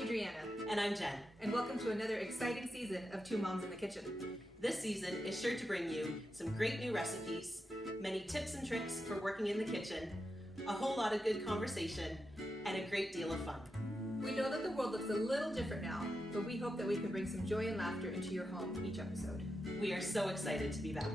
Adriana. And I'm Jen. And welcome to another exciting season of Two Moms in the Kitchen. This season is sure to bring you some great new recipes, many tips and tricks for working in the kitchen, a whole lot of good conversation, and a great deal of fun. We know that the world looks a little different now, but we hope that we can bring some joy and laughter into your home each episode. We are so excited to be back.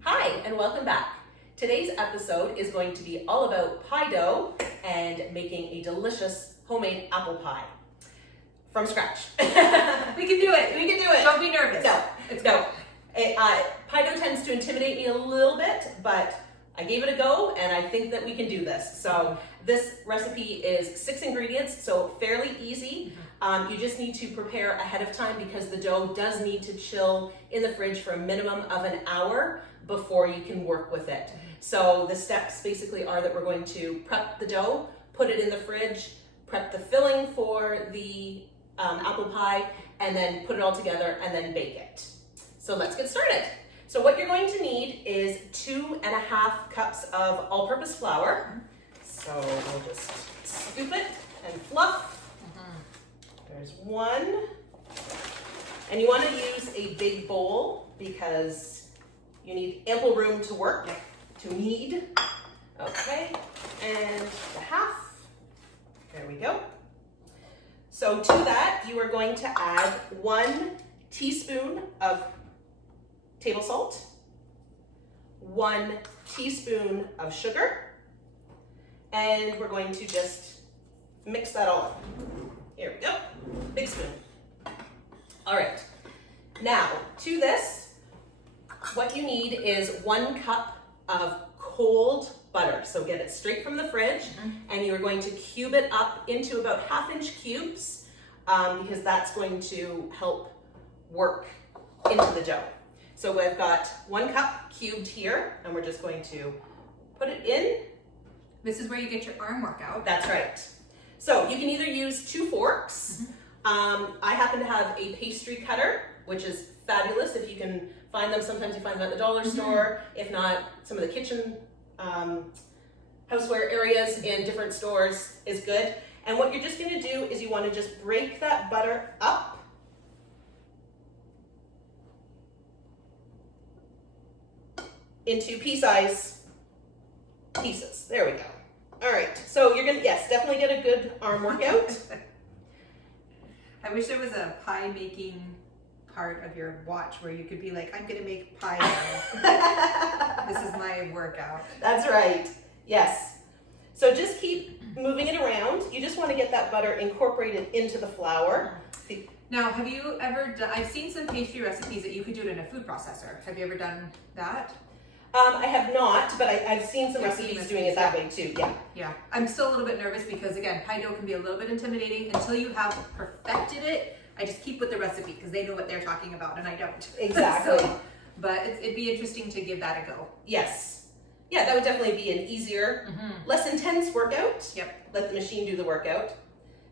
Hi, and welcome back. Today's episode is going to be all about pie dough and making a delicious homemade apple pie from scratch. We can do it. We can do it. Don't be nervous. No. Pie dough tends to intimidate me a little bit, but I gave it a go and I think that we can do this. So this recipe is 6 ingredients, so fairly easy. You just need to prepare ahead of time because the dough does need to chill in the fridge for a minimum of an hour before you can work with it. So the steps basically are that we're going to prep the dough, put it in the fridge, prep the filling for the apple pie, and then put it all together and then bake it. So let's get started. So what you're going to need is 2.5 cups of all-purpose flour. So we'll just scoop it and fluff. There's one. And you want to use a big bowl because you need ample room to work, to knead. Okay, and the half. There we go. So to that, you are going to add 1 teaspoon of table salt, 1 teaspoon of sugar, and we're going to just mix that all up. Here we go, big spoon. All right, now to this, what you need is 1 cup of cold butter. So get it straight from the fridge, and you're going to cube it up into about 1/2 inch cubes because that's going to help work into the dough. So I've got 1 cup cubed here, and we're just going to put it in. This is where you get your arm workout. That's right. So you can either use 2 forks. I happen to have a pastry cutter, which is fabulous if you can find them. Sometimes you find them at the dollar store. If not, some of the kitchen houseware areas in different stores is good. And what you're just going to do is you want to just break that butter up into pea-size pieces. There we go. All right, so you're gonna, yes, definitely get a good arm workout. I wish there was a pie making part of your watch where you could be like, I'm gonna make pie now. This is my workout. That's right, yes. So just keep moving it around. You just wanna get that butter incorporated into the flour. Now, have you ever done, I've seen some pastry recipes that you could do it in a food processor. Have you ever done that? I have not, but I've seen some recipes doing it that way too, yeah. Yeah, I'm still a little bit nervous because again, pie dough can be a little bit intimidating until you have perfected it. I just keep with the recipe because they know what they're talking about and I don't. Exactly. So, but it'd be interesting to give that a go. Yes. Yeah, that would definitely be an easier, less intense workout. Yep. Let the machine do the workout.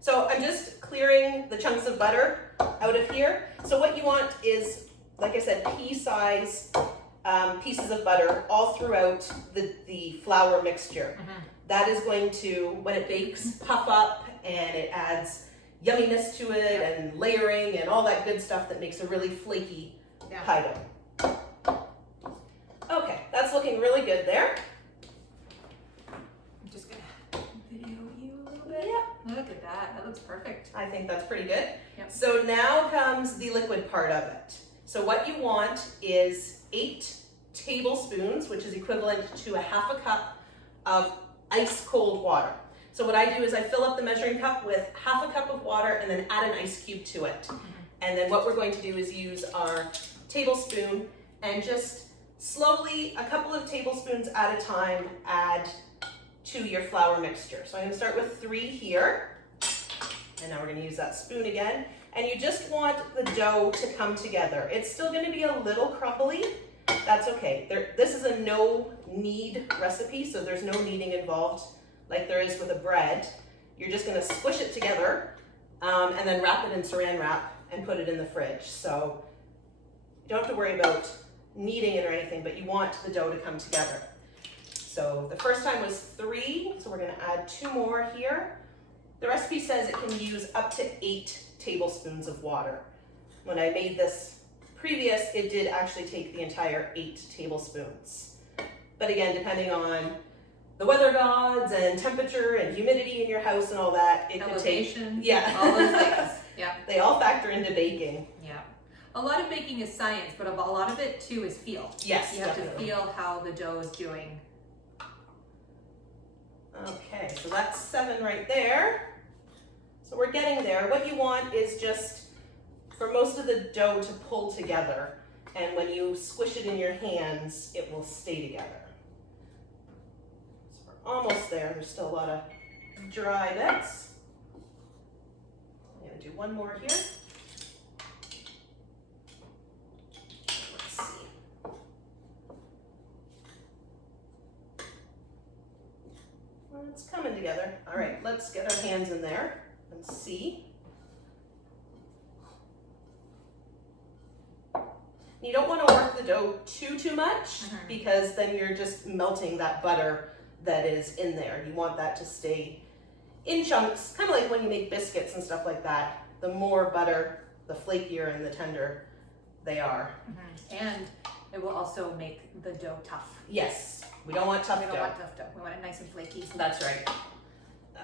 So I'm just clearing the chunks of butter out of here. So what you want is, like I said, pea-size pieces of butter all throughout the flour mixture. That is going to, when it bakes, puff up and it adds yumminess to it and layering and all that good stuff that makes a really flaky pie dough. Okay, that's looking really good there. I'm just gonna video you a little bit. Yep. Look at that, that looks perfect. I think that's pretty good. Yep. So now comes the liquid part of it. So what you want is 8 tablespoons, which is equivalent to 1/2 cup of ice cold water. So what I do is I fill up the measuring cup with 1/2 cup of water and then add an ice cube to it. And then what we're going to do is use our tablespoon and just slowly, a couple of tablespoons at a time, add to your flour mixture. So I'm going to start with 3 here. And now we're going to use that spoon again. And you just want the dough to come together. It's still going to be a little crumbly. That's okay. This is a no knead recipe, so there's no kneading involved like there is with a bread. You're just going to squish it together and then wrap it in saran wrap and put it in the fridge. So you don't have to worry about kneading it or anything, but you want the dough to come together. So the first time was 3, so we're gonna add 2 more here. The recipe says it can use up to 8 tablespoons of water. When I made this previous, it did actually take the entire 8 tablespoons. But again, depending on the weather gods and temperature and humidity in your house and all that, it could take, yeah, all those things. Yeah, they all factor into baking. yeah. A lot of baking is science, but a lot of it too is feel. Yes, you have definitely. to feel how the dough is doing. Okay, so that's 7 right there. So we're getting there. What you want is just for most of the dough to pull together, and when you squish it in your hands, it will stay together. So we're almost there. There's still a lot of dry bits. I'm gonna do one more here. Let's see. Well, it's coming together. All right, let's get our hands in there and see. You don't want to work the dough too much because then you're just melting that butter that is in there. You want that to stay in chunks, kind of like when you make biscuits and stuff like that. The more butter, the flakier and the tender they are. And it will also make the dough tough. Yes, we don't want tough dough. We don't want tough dough. We want it nice and flaky. That's right.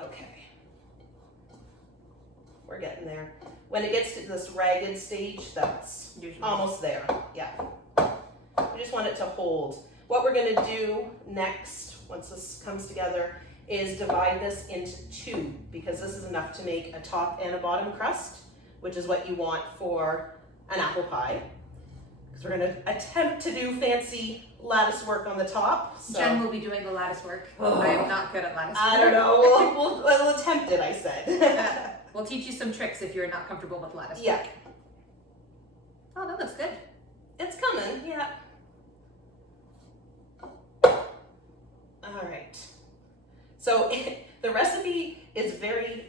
Okay. We're getting there. When it gets to this ragged stage, that's Usually. almost there. Yeah. We just want it to hold. What we're gonna do next, once this comes together, is divide this into 2, because this is enough to make a top and a bottom crust, which is what you want for an apple pie. Because we're gonna attempt to do fancy lattice work on the top. So. Jen will be doing the lattice work. Oh. I am not good at lattice work. I don't know. We'll attempt it, I said. We'll teach you some tricks if you're not comfortable with lattice Yeah. work. Oh, that looks good. It's coming, yeah. All right. So the recipe is very,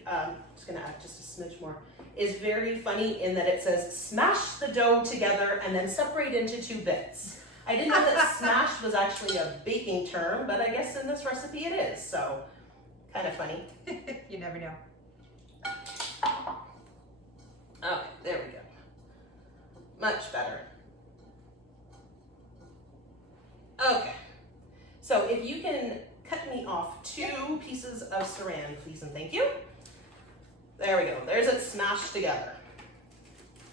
just gonna add just a smidge more, is very funny in that it says smash the dough together and then separate into 2 bits. I didn't know that smash was actually a baking term, but I guess in this recipe it is, so kind of funny. You never know. Okay, there we go. Much better. Okay, so if you can cut me off 2 pieces of saran, please and thank you. There we go, there's it smashed together.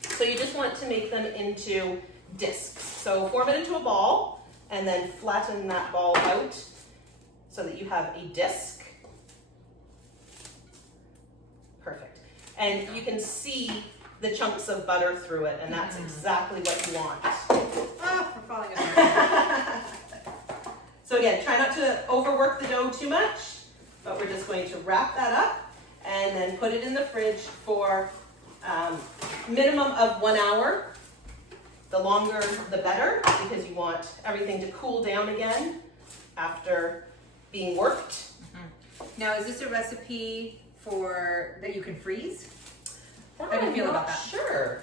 So you just want to make them into discs. So form it into a ball and then flatten that ball out so that you have a disc. Perfect. And you can see the chunks of butter through it, and that's exactly what you want. Ah, we're falling apart. So again, try not to overwork the dough too much, but we're just going to wrap that up and then put it in the fridge for minimum of 1 hour. The longer, the better, because you want everything to cool down again after being worked. Now, is this a recipe that you can freeze? That How do you feel I'm about not that? Sure.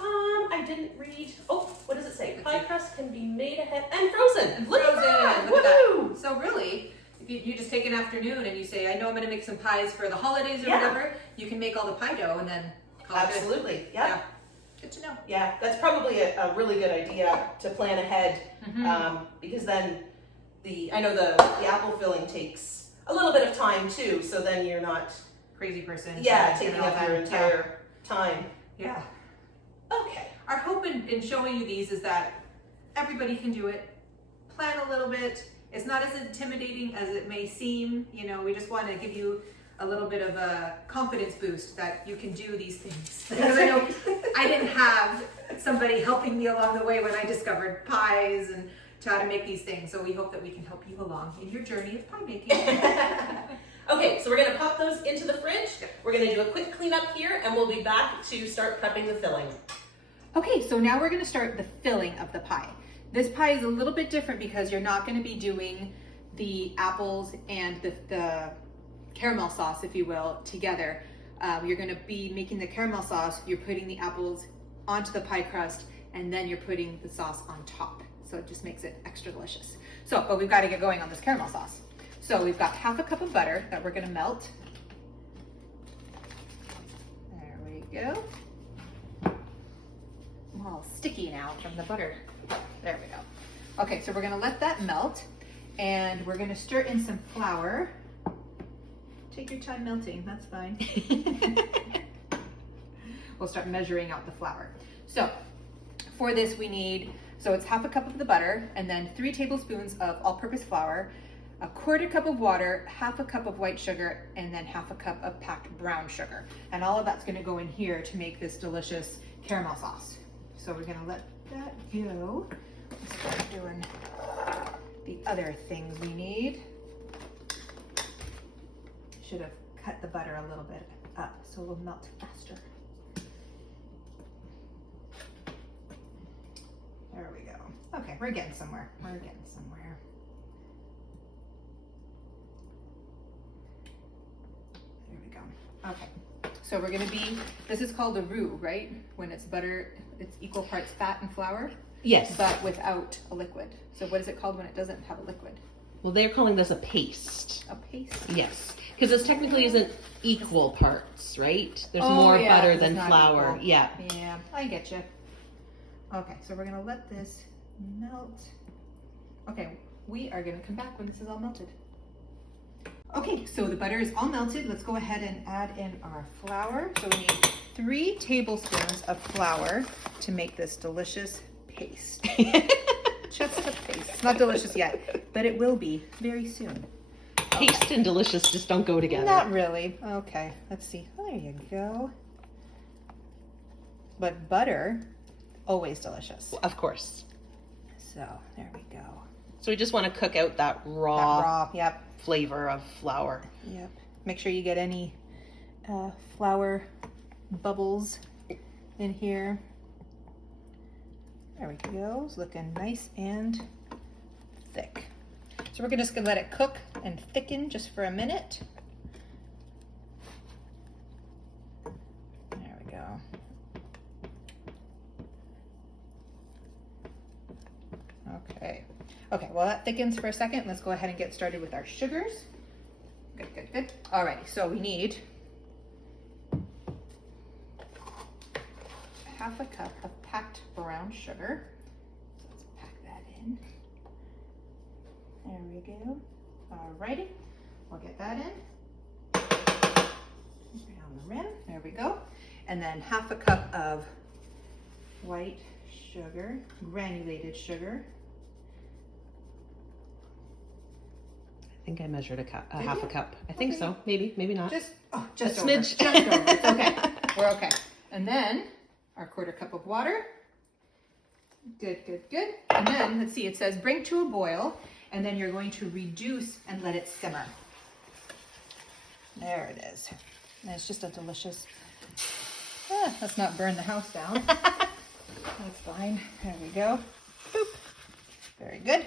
I didn't read. Oh, what does it say? Pie crust can be made ahead and frozen. Look at that! Look at Woohoo! that. So really, if you just take an afternoon and you say, I know I'm going to make some pies for the holidays or Yeah. whatever, you can make all the pie dough and then call it good. Absolutely. Yeah. Good to know. Yeah. That's probably a really good idea to plan ahead, because then I know the apple filling takes a little bit of time too. So then you're not Crazy person. taking up your entire time. Yeah. Okay. Our hope in showing you these is that everybody can do it. Plan a little bit. It's not as intimidating as it may seem. You know, we just want to give you a little bit of a confidence boost that you can do these things. Because I know I didn't have somebody helping me along the way when I discovered pies and how to make these things. So we hope that we can help you along in your journey of pie making. Okay, so we're gonna pop those into the fridge. We're gonna do a quick cleanup here and we'll be back to start prepping the filling. Okay, so now we're gonna start the filling of the pie. This pie is a little bit different because you're not gonna be doing the apples and the caramel sauce, if you will, together. You're gonna be making the caramel sauce, you're putting the apples onto the pie crust, and then you're putting the sauce on top. So it just makes it extra delicious. So, but we've got to get going on this caramel sauce. So we've got half a cup of butter that we're gonna melt. There we go. I'm all sticky now from the butter. There we go. Okay, so we're gonna let that melt and we're gonna stir in some flour. Take your time melting, that's fine. We'll start measuring out the flour. So for this we need, so it's half a cup of the butter and then 3 tablespoons of all-purpose flour, a 1/4 cup of water, half a cup of white sugar, and then half a cup of packed brown sugar. And all of that's gonna go in here to make this delicious caramel sauce. So we're gonna let that go. Let's start doing the other things we need. Should have cut the butter a little bit up so it'll melt faster. There we go. Okay, we're getting somewhere. We're getting somewhere. There we go. Okay, so we're gonna be, this is called a roux, right? When it's butter, it's equal parts fat and flour. Yes. But without a liquid. So what is it called when it doesn't have a liquid? Well, they're calling this a paste. A paste? Yes, because this technically isn't equal parts, right? There's Oh, more yeah, butter it's than not flour. equal. Yeah. Yeah, I get you. Okay, so we're gonna let this melt. Okay, we are gonna come back when this is all melted. Okay, so the butter is all melted. Let's go ahead and add in our flour. So we need 3 tablespoons of flour to make this delicious paste. Just a paste. It's not delicious yet, but it will be very soon. Paste and delicious just don't go together. Not really. Okay, let's see. There you go. But butter, always delicious. Of course. So there we go. So we just want to cook out that raw, Yep, flavor of flour. yep. Make sure you get any flour bubbles in here. There we go. It's looking nice and thick. So we're just gonna let it cook and thicken just for a minute. There we go. Okay. Okay, well that thickens for a second. Let's go ahead and get started with our sugars. Good, good, good. Alrighty, so we need half a cup of packed brown sugar. So let's pack that in. There we go. Alrighty, we'll get that in. Around the rim, there we go. And then half a cup of white sugar, granulated sugar. I think I measured a half you? a cup. I think Okay. so. Maybe not. Just A over. smidge. Just over. It's okay. We're okay. And then our 1/4 cup of water. Good, good, good. And then let's see, it says bring to a boil, and then you're going to reduce and let it simmer. There it is. And it's just a delicious, let's not burn the house down. That's fine. There we go. Boop. Very good.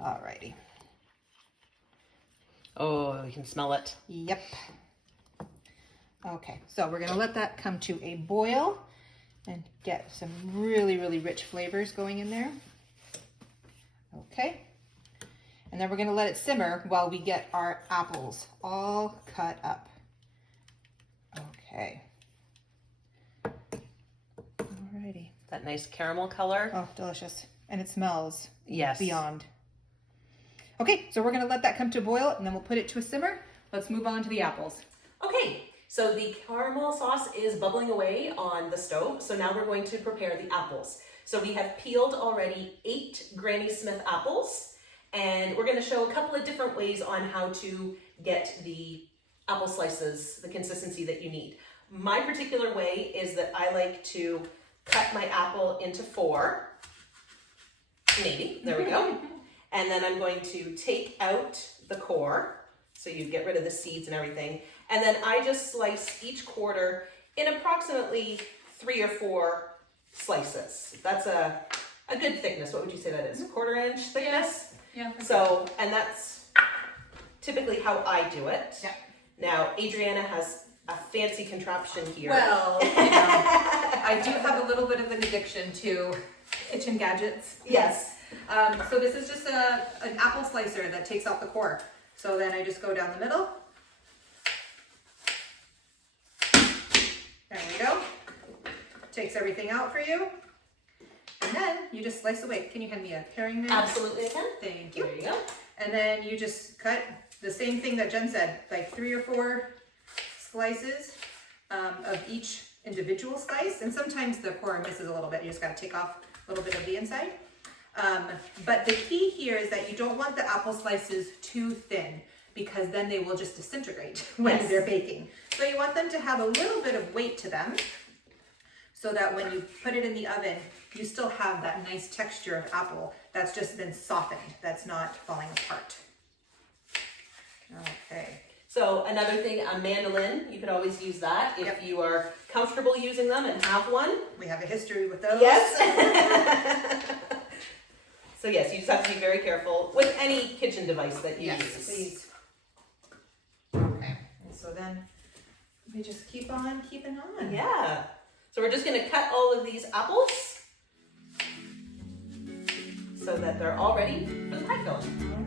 Alrighty. Oh, you can smell it. Yep. Okay, so we're gonna let that come to a boil and get some really, really rich flavors going in there. Okay. And then we're gonna let it simmer while we get our apples all cut up. Okay. Alrighty. That nice caramel color. Oh, delicious. And it smells Yes. beyond. Okay, so we're gonna let that come to a boil and then we'll put it to a simmer. Let's move on to the apples. Okay, so the caramel sauce is bubbling away on the stove. So now we're going to prepare the apples. So we have peeled already 8 Granny Smith apples, and we're gonna show a couple of different ways on how to get the apple slices, the consistency that you need. My particular way is that I like to cut my apple into 4, maybe, there we go. And then I'm going to take out the core, so you get rid of the seeds and everything. And then I just slice each quarter in approximately 3 or 4 slices. That's a good thickness. What would you say that is? 1/4 inch thickness? Yeah. So, and that's typically how I do it. Yeah. Now, Adriana has a fancy contraption here. Well, you know, I do have a little bit of an addiction to kitchen gadgets. Yes. So this is just an apple slicer that takes out the core. So then I just go down the middle. There we go. Takes everything out for you. And then you just slice away. Can you hand me a paring knife? Absolutely, I can. Thank you. There you go. And then you just cut the same thing that Jen said, like 3 or 4 slices of each individual slice. And sometimes the core misses a little bit. You just got to take off a little bit of the inside. But the key here is that you don't want the apple slices too thin, because then they will just disintegrate when they're baking. So you want them to have a little bit of weight to them, so that when you put it in the oven, you still have that nice texture of apple that's just been softened, that's not falling apart. Okay. So another thing, a mandolin, you could always use that if you are comfortable using them and have one. We have a history with those. Yes. So yes, you just have to be very careful with any kitchen device that you use. Please. Okay, and so then we just keep on keeping on. Yeah. So we're just going to cut all of these apples so that they're all ready for the pie filling. All right.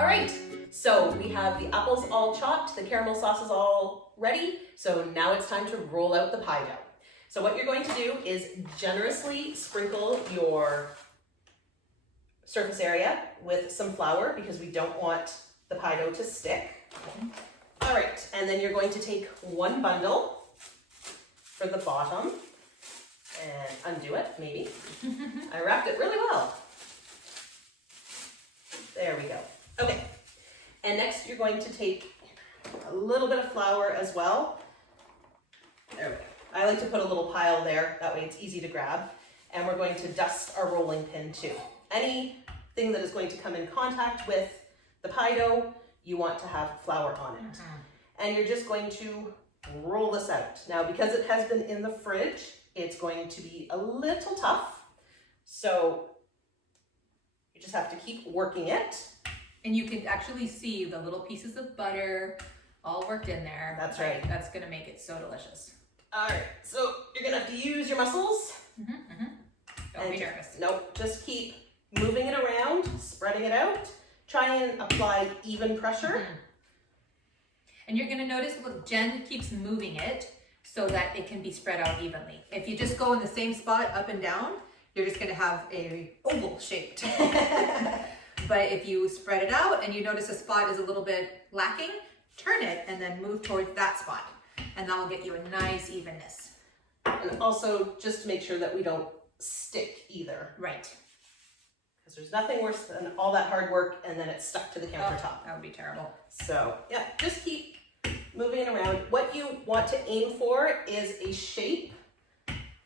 All right, so we have the apples all chopped, the caramel sauce is all ready, so now it's time to roll out the pie dough. So what you're going to do is generously sprinkle your surface area with some flour, because we don't want the pie dough to stick. All right, and then you're going to take 1 bundle for the bottom and undo it, maybe. I wrapped it really well. There we go. Okay, and next you're going to take a little bit of flour as well. There we go. I like to put a little pile there, that way it's easy to grab. And we're going to dust our rolling pin too. Anything that is going to come in contact with the pie dough, you want to have flour on it. And you're just going to roll this out. Now, because it has been in the fridge, it's going to be a little tough. So you just have to keep working it. And you can actually see the little pieces of butter all worked in there. That's right. That's gonna make it so delicious. All right, so you're gonna have to use your muscles. Don't be nervous. Nope, just keep moving it around, spreading it out. Try and apply even pressure. And you're gonna notice, look, Jen keeps moving it so that it can be spread out evenly. If you just go in the same spot up and down, you're just gonna have a oval shaped. But if you spread it out and you notice a spot is a little bit lacking, turn it and then move towards that spot. And that'll get you a nice evenness. And also just to make sure that we don't stick either. Right. Because there's nothing worse than all that hard work and then it's stuck to the countertop. That would be terrible. So yeah, just keep moving it around. What you want to aim for is a shape,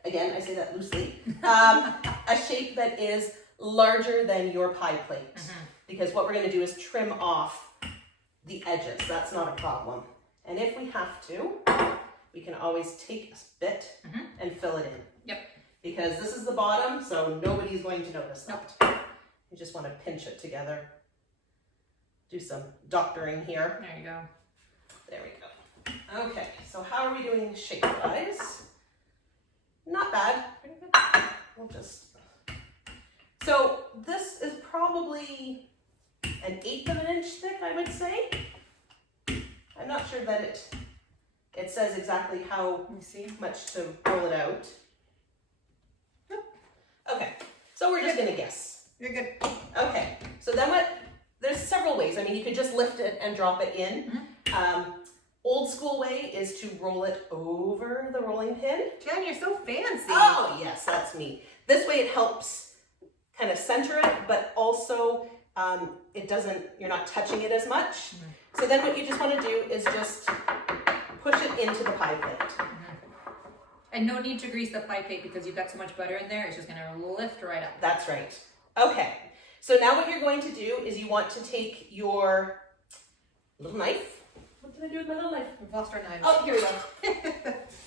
again, I say that loosely, a shape that is larger than your pie plate. Because what we're going to do is trim off the edges. That's not a problem. And if we have to, we can always take a bit and fill it in. Yep. Because this is the bottom, so nobody's going to notice that. You just want to pinch it together. Do some doctoring here. There you go. There we go. Okay, so how are we doing shape-wise? Not bad. Pretty good. We'll just... So this is probably an 1/8 of an inch thick, I would say. I'm not sure that it says exactly how much to roll it out. Okay, so we're just gonna guess. You're good. Okay, so then there's several ways. I mean, you could just lift it and drop it in. Old school way is to roll it over the rolling pin. Jen, you're so fancy. Oh, yes, that's me. This way it helps kind of center it, but also you're not touching it as much. So then what you just want to do is just push it into the pie plate. And no need to grease the pie plate because you've got so much butter in there, it's just gonna lift right up. That's right. Okay, so now what you're going to do is you want to take your little knife. What did I do with my little knife? We've lost our knives. Oh, here we go.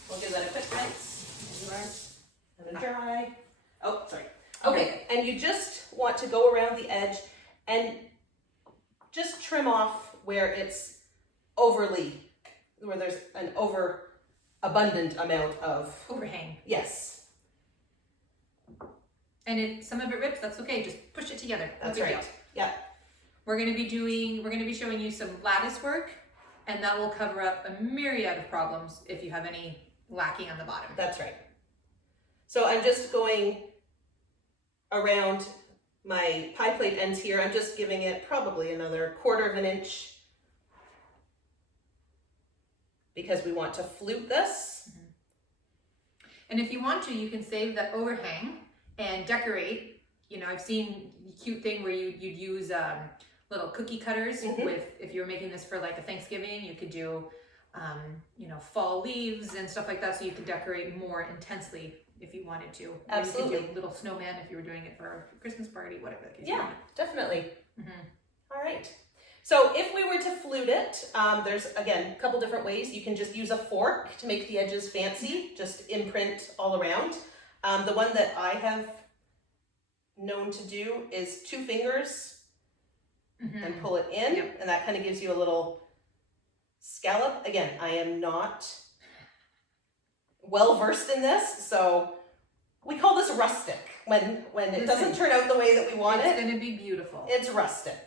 We'll give that a quick rinse. And a dry. Oh, sorry. Okay, and you just want to go around the edge and just trim off where it's overly, where there's an abundant amount of overhang. Yes. And if some of it rips, that's okay. Just push it together. That's No big right. deal. Yeah. We're going to be showing you some lattice work, and that will cover up a myriad of problems if you have any lacking on the bottom. That's right. So I'm just going around my pie plate ends here. I'm just giving it probably another 1/4 of an inch because we want to flute this. Mm-hmm. And if you want to, you can save that overhang and decorate. You know, I've seen a cute thing where you'd use little cookie cutters with, if you were making this for like a Thanksgiving, you could do, you know, fall leaves and stuff like that. So you could decorate more intensely if you wanted to. Absolutely. You could do a little snowman if you were doing it for a Christmas party, whatever the case. Yeah, definitely. Mm-hmm. All right. So if we were to flute it, there's, again, a couple different ways. You can just use a fork to make the edges fancy, just imprint all around. The one that I have known to do is 2 fingers and pull it in, and that kind of gives you a little scallop. Again, I am not well versed in this, so we call this rustic when it doesn't turn out the way that we want it. It's going to be beautiful. It's rustic.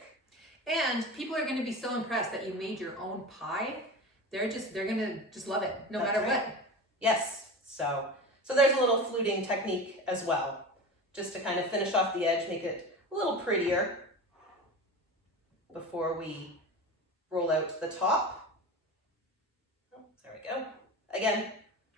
And people are going to be so impressed that you made your own pie. They're going to just love it, no matter what. Yes. So there's a little fluting technique as well, just to kind of finish off the edge, make it a little prettier before we roll out the top. Oh, there we go. Again.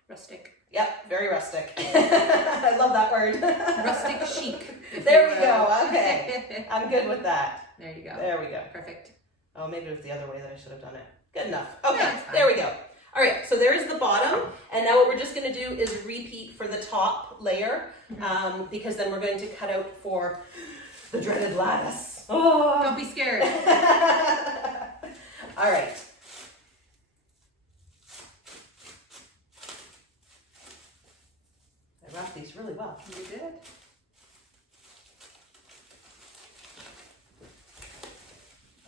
Rustic. Yep, very rustic. I love that word. Rustic chic. There we go. Okay. I'm good with that. There you go. There we go. Perfect. Oh, maybe it was the other way that I should have done it. Good enough. Okay, Yeah, there we go. All right, so there's the bottom. And now what we're just going to do is repeat for the top layer, because then we're going to cut out for the dreaded lattice. Oh. Don't be scared. All right. I wrapped these really well. You did.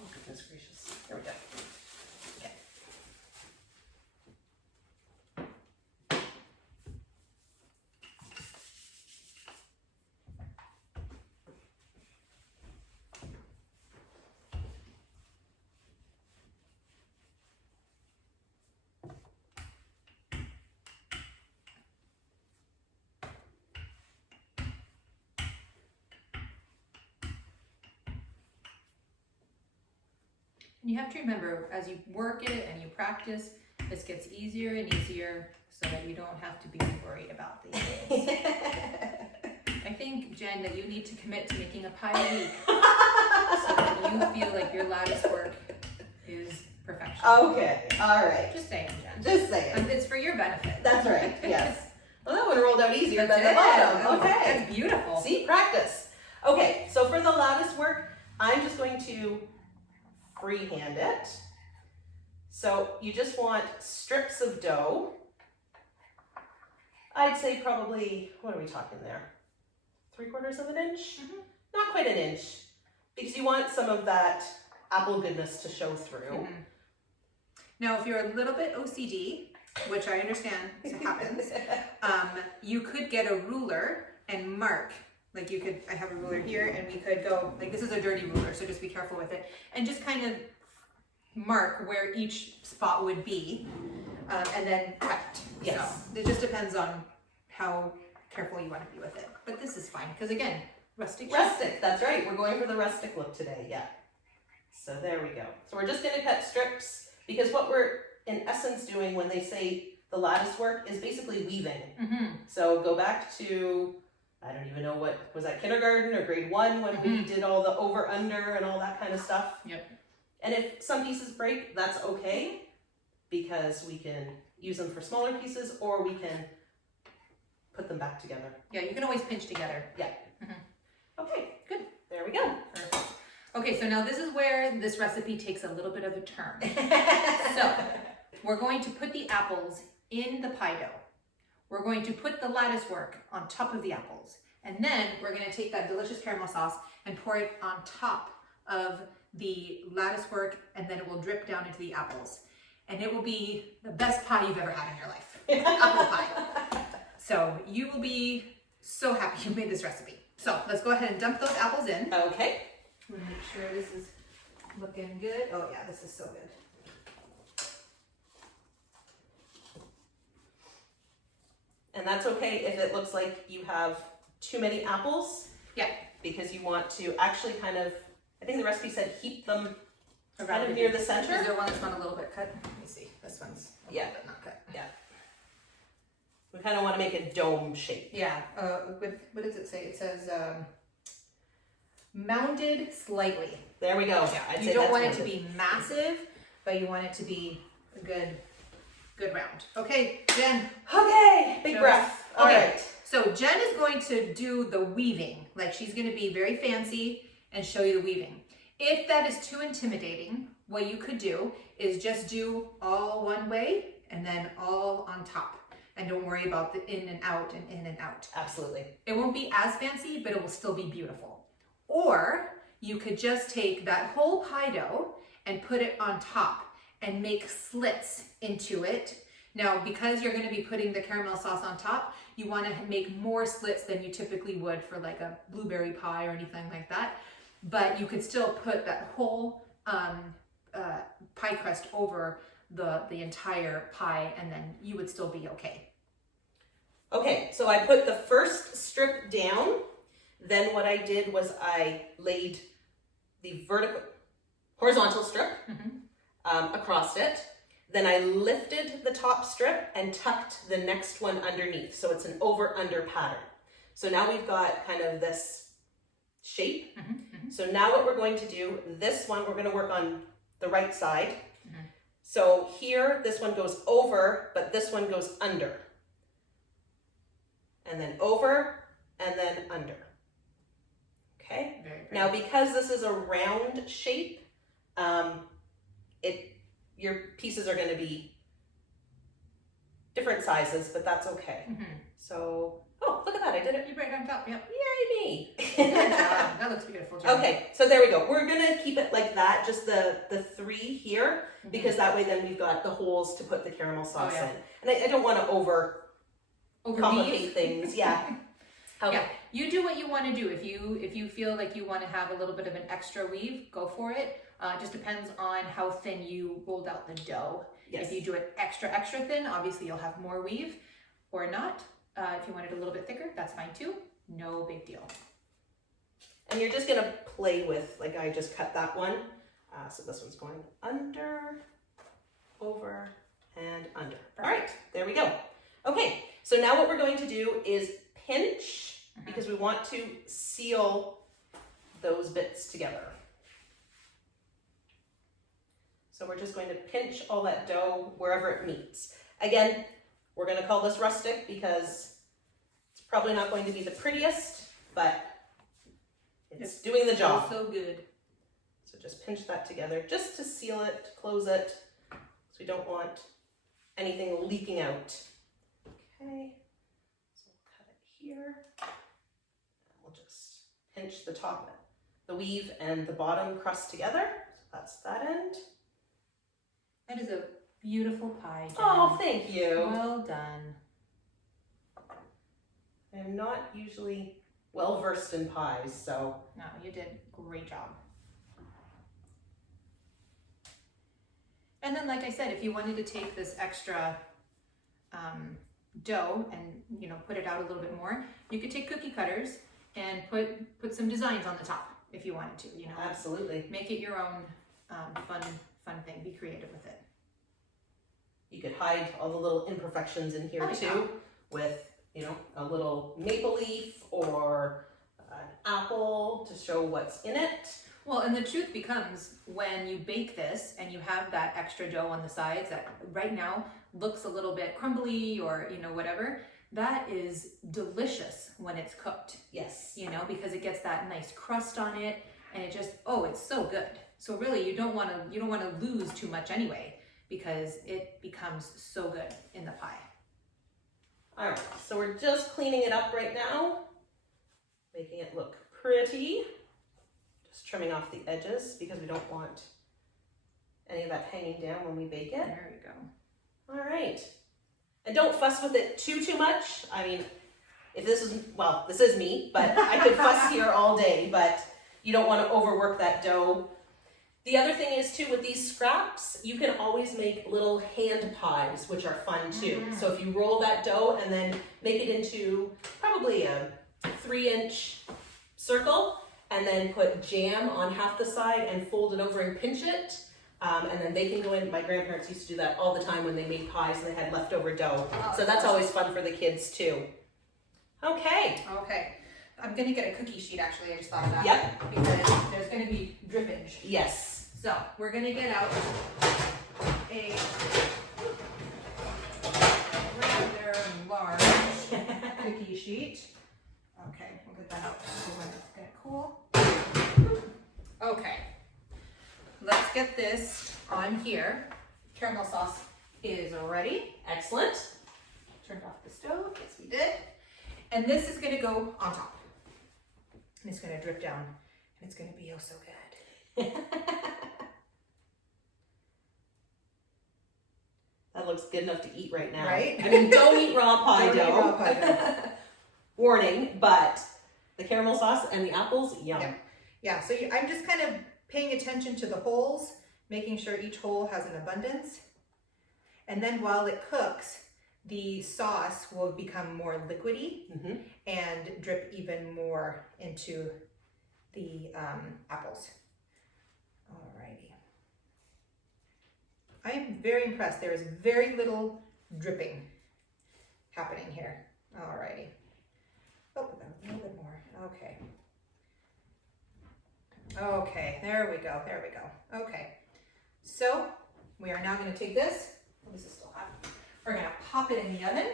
Oh, goodness gracious. There we go. Okay. And you have to remember, as you work it and you practice, this gets easier and easier so that you don't have to be worried about these things. I think, Jen, that you need to commit to making a pie a week so that you feel like your lattice work is perfection. Okay, all right. Just saying, Jen. Just saying. It's for your benefit. That's right, yes. Well, that one rolled out easier than the It bottom. is. Okay. It's beautiful. See, practice. Okay, so for the lattice work, I'm just going to freehand it. So you just want strips of dough. I'd say probably, what are we talking there? 3/4 of an inch? Not quite an inch, because you want some of that apple goodness to show through. Now, if you're a little bit OCD, which I understand happens, you could get a ruler and mark. Like you could, I have a ruler here, and we could go, like this is a dirty ruler, so just be careful with it. And just kind of mark where each spot would be, and then cut. Yes. So it just depends on how careful you want to be with it. But this is fine, because again, rustic. Rustic, that's right. We're going for the rustic look today, yeah. So there we go. So we're just gonna cut strips, because what we're in essence doing when they say the lattice work is basically weaving. So go back to, I don't even know what, was that kindergarten or grade 1 when we did all the over, under and all that kind of stuff? Yep. And if some pieces break, that's okay, because we can use them for smaller pieces, or we can put them back together. Yeah, you can always pinch together. Yeah. Okay, Good. there we go. Perfect. Okay, so now this is where this recipe takes a little bit of a turn. So we're going to put the apples in the pie dough. We're going to put the lattice work on top of the apples. And then we're going to take that delicious caramel sauce and pour it on top of the lattice work, and then it will drip down into the apples. And it will be the best pie you've ever had in your life. Apple pie. So you will be so happy you made this recipe. So let's go ahead and dump those apples in. Okay. I'm gonna make sure this is looking good. Oh yeah, this is so good. And that's okay if it looks like you have too many apples. Yeah. Because you want to actually kind of, I think the recipe said heap them kind Around of near the center. Is there one that's not a little bit cut? Let me see. This one's a little bit not cut. Yeah. We kind of want to make a dome shape. Yeah. What does it say? It says mounded slightly. There we go. Yeah. I'd You say don't that's want it mounded. to be massive, but you want it to be a good round. Okay, Jen. Okay. Big Show breath. us. All Okay. right. So Jen is going to do the weaving. Like she's going to be very fancy and show you the weaving. If that is too intimidating, what you could do is just do all one way and then all on top. And don't worry about the in and out and in and out. Absolutely. It won't be as fancy, but it will still be beautiful. Or you could just take that whole pie dough and put it on top and make slits into it. Now, because you're going to be putting the caramel sauce on top, you want to make more slits than you typically would for like a blueberry pie or anything like that. But you could still put that whole pie crust over the entire pie, and then you would still be okay. Okay, so I put the first strip down. Then what I did was I laid the horizontal strip across it. Then I lifted the top strip and tucked the next one underneath. So it's an over-under pattern. So now we've got kind of this shape. So now what we're going to do, this one, we're going to work on the right side. So here, this one goes over, but this one goes under. And then over, and then under. Okay? Very pretty. Now, because this is a round shape, your pieces are going to be different sizes, but that's okay. So, oh, look at that, I did it. You right on top, yep. Yay, me. Good job. That looks beautiful, Jen. Okay, so there we go. We're going to keep it like that, just the three here, because that way then we've got the holes to put the caramel sauce in. And I don't want to complicate things. Yeah. Okay. Yeah, you do what you want to do. If you feel like you want to have a little bit of an extra weave, go for it. It just depends on how thin you rolled out the dough. Yes. If you do it extra thin, obviously you'll have more weave, or not. If you want it a little bit thicker, that's fine too. No big deal. And you're just gonna play with, like I just cut that one. So this one's going under, over, and under. All right, there we go. Okay, so now what we're going to do is pinch, because we want to seal those bits together. So we're just going to pinch all that dough wherever it meets. Again, we're going to call this rustic because it's probably not going to be the prettiest, but it's doing the job. So good. So just pinch that together just to seal it, to close it, so we don't want anything leaking out. Okay, so we'll cut it here. We'll just pinch the top, the weave and the bottom crust together. So that's that end. That is a beautiful pie, Jen. Oh, thank you. Well done. I'm not usually well versed in pies, so. No, you did a great job. And then, like I said, if you wanted to take this extra dough and put it out a little bit more, you could take cookie cutters and put some designs on the top if you wanted to. Absolutely. Make it your own fun thing. Be creative with it. You could hide all the little imperfections in here too, yeah. with a little maple leaf or an apple to show what's in it. Well, and the truth becomes when you bake this and you have that extra dough on the sides that right now looks a little bit crumbly or whatever, that is delicious when it's cooked, Yes. you know, because it gets that nice crust on it, and it just, oh, it's so good. So really, you don't want to lose too much anyway, because it becomes so good in the pie. All right, so we're just cleaning it up right now, making it look pretty. Just trimming off the edges because we don't want any of that hanging down when we bake it. There we go. All right. And don't fuss with it too much. I mean, if this is, well, this is me, but I could fuss here all day, but you don't want to overwork that dough. The other thing is too, with these scraps, you can always make little hand pies, which are fun too. So if you roll that dough and then make it into probably a 3-inch circle, and then put jam on half the side and fold it over and pinch it. And then they can go in. My grandparents used to do that all the time when they made pies and they had leftover dough. Oh, so that's always fun for the kids too. Okay. Okay. I'm gonna get a cookie sheet actually, I just thought of that. Yep. Because there's gonna be drippage. Yes. So we're gonna get out a rather large cookie sheet. Okay, we'll get that out when it's gonna cool. Okay. Let's get this on here. Caramel sauce is ready. Excellent. Turned off the stove. Yes, we did. And this is going to go on top. And it's going to drip down. And it's going to be oh so good. That looks good enough to eat right now. Right? I mean, don't eat raw pie Don't dough. eat raw pie dough. Warning, but the caramel sauce and the apples, yum. Yeah. Yeah, so I'm just kind of paying attention to the holes, making sure each hole has an abundance. And then while it cooks, the sauce will become more liquidy and drip even more into the apples. Alrighty. I am very impressed. There is very little dripping happening here. Alrighty. Oh, a little bit more. Okay. Okay, there we go, there we go. Okay, so we are now going to take this, this is still hot, we're going to pop it in the oven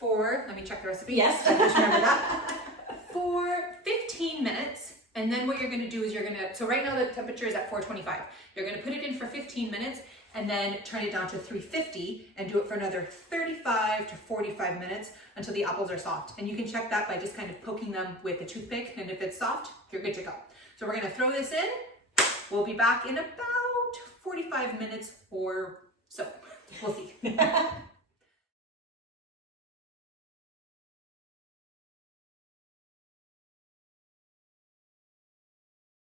for, let me check the recipe. Yes. I just remember that. For 15 minutes, and then what you're going to do is you're going to, so right now the temperature is at 425. You're going to put it in for 15 minutes and then turn it down to 350 and do it for another 35 to 45 minutes until the apples are soft. And you can check that by just kind of poking them with a toothpick, and if it's soft, you're good to go. So we're going to throw this in. We'll be back in about 45 minutes or so. We'll see.